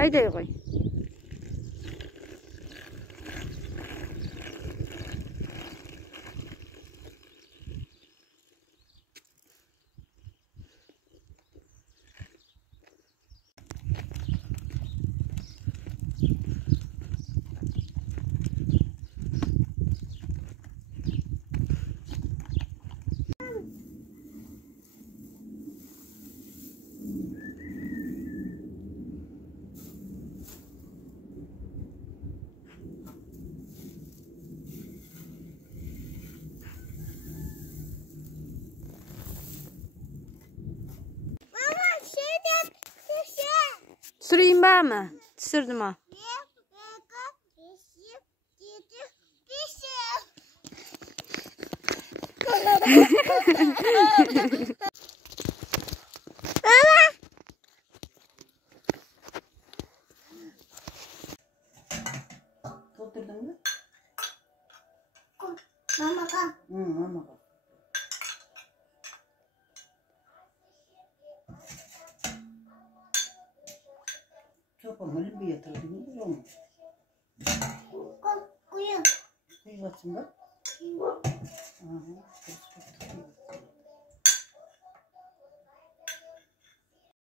Haydi koy. Süreyim ben mi? Sürdüm ha. Oturdun mu? Mama kal. Mama kal. Çok olmalı bir yatırdın mı? Olmuş. Uyu. Uyu batsın bak. Aha.